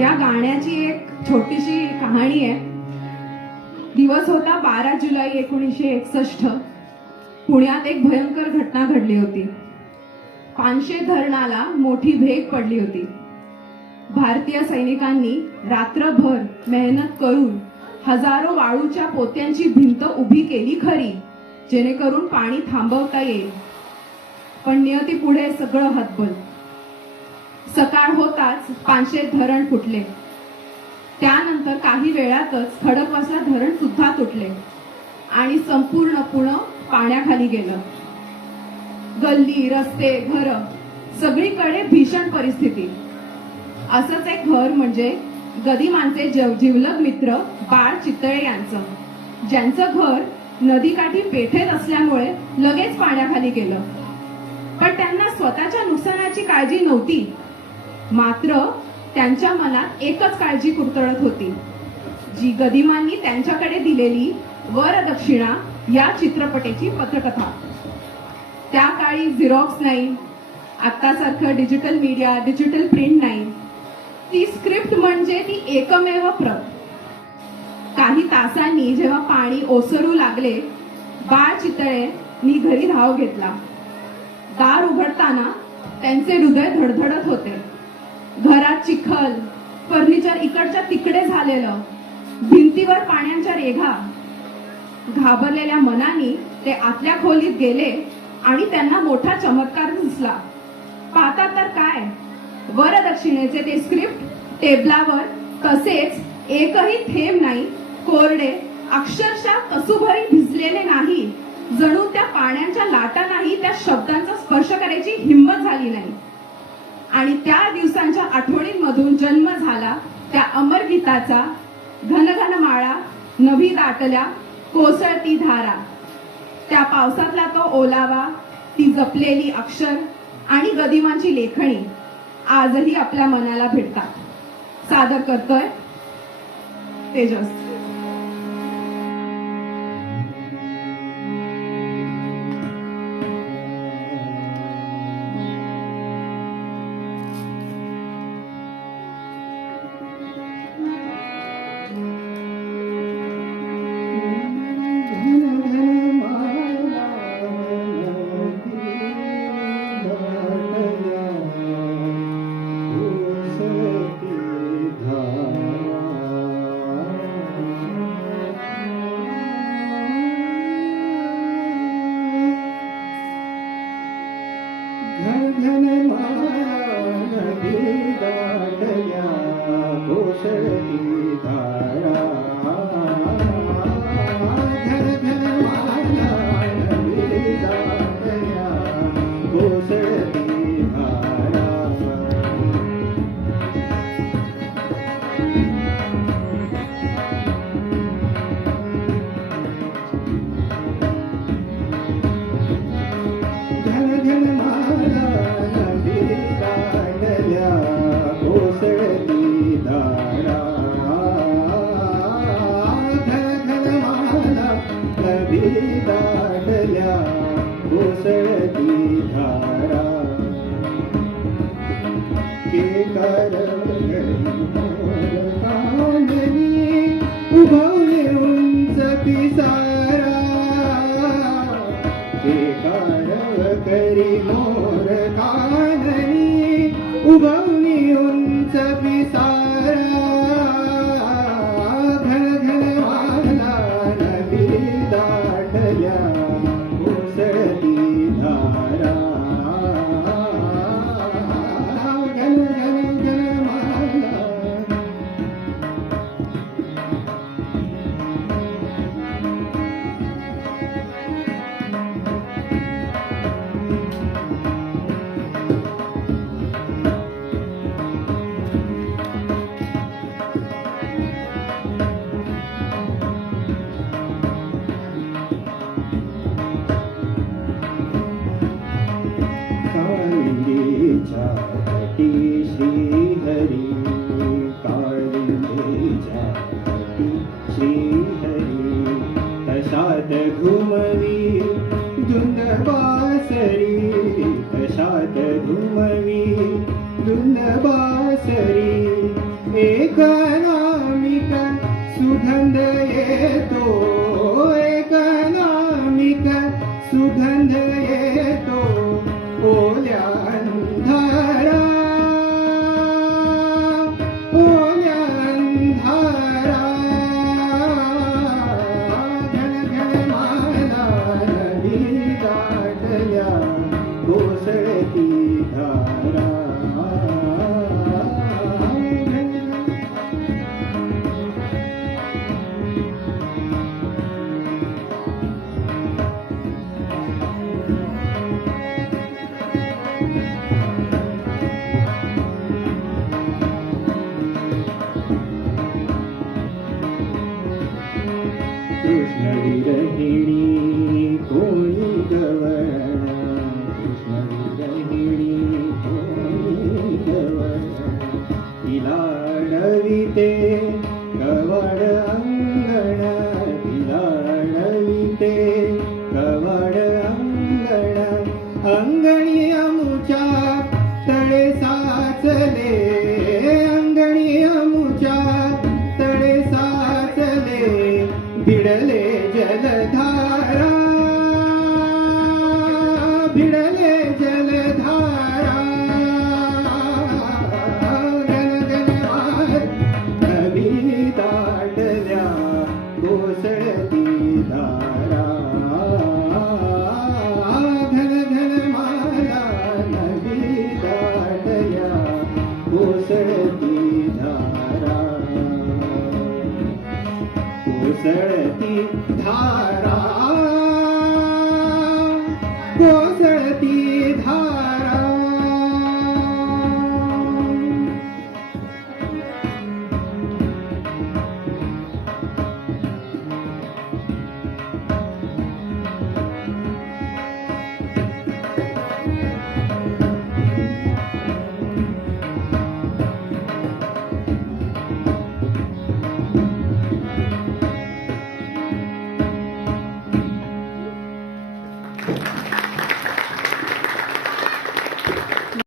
या गाण्याची एक छोटीशी कहाणी आहे. दिवस होता 12 जुलै 1961. पुण्यात एक भयंकर घटना घडली होती. पानशे धरणाला मोठी भेग पडली होती. भारतीय सैनिकांनी रात्रभर मेहनत करून हजारो वाळूच्या पोत्यांची भिंत उभी केली खरी, जेणेकरून पाणी थांबवता येईल. पण नियतीपुढे सगळं हतबल. सकाळ होताच पानशे धरण फुटले. त्यानंतर काही वेळातच खडकवासला धरण सुद्धा तुटले आणि संपूर्ण पुणे पाण्याखाली गेलं. गल्ली, रस्ते, घर सगळीकडे भीषण परिस्थिती. असंच एक घर म्हणजे गदिमांचे जिवलग मित्र बाळ चितळे यांचं, ज्यांचं घर नदीकाठी पेठेत असल्यामुळे लगेच पाण्याखाली गेलं. पण त्यांना स्वतःच्या नुकसानाची काळजी नव्हती. मात्र त्यांच्या मनात एकच काळजी कुरतडत होती, जी गदिमांनी त्यांच्याकडे दिलेली वरदक्षिणा या चित्रपटाची पत्रकथा. त्या काळी झेरॉक्स नाही, आत्तासारखं डिजिटल मीडिया, डिजिटल प्रिंट नाही. ती स्क्रिप्ट म्हणजे ती एकमेव प्रत. काही तासांनी जेव्हा पाणी ओसरू लागले, बाळ चितळेंनी घरी धाव घेतला. दार उघडताना त्यांचे हृदय धडधडत होते. घरात चिखल, फर्निचर इकडच्या तिकडे झालेलं, भिंतीवर पाण्याच्या रेघा. घाबरलेल्या मनाने ते आतल्या खोलीत गेले आणि त्यांना मोठा चमत्कार दिसला. पाहता तर काय, वरदक्षिणेचे ते स्क्रिप्ट टेबलावर तसेच एकही थेंब नाही, कोरडे, अक्षरशः कसुभरी भिजलेले नाही. जणू त्या पाण्याच्या लाटांनाही त्या शब्दांचा स्पर्श करायची हिंमत झाली नाही. आणि त्या दिवसांच्या आठवणींमधून जन्म झाला त्या अमर गीताचा. घनघन माळा नभी दाटल्या, कोसळती धारा. त्या पावसातला तो ओलावा, ती जपलेली अक्षर आणि गदिमांची लेखणी आजही आपल्या मनाला भिडतात. सादर करतोय तेजस. कोसळती धारा, कोसळती धारा, कोसळती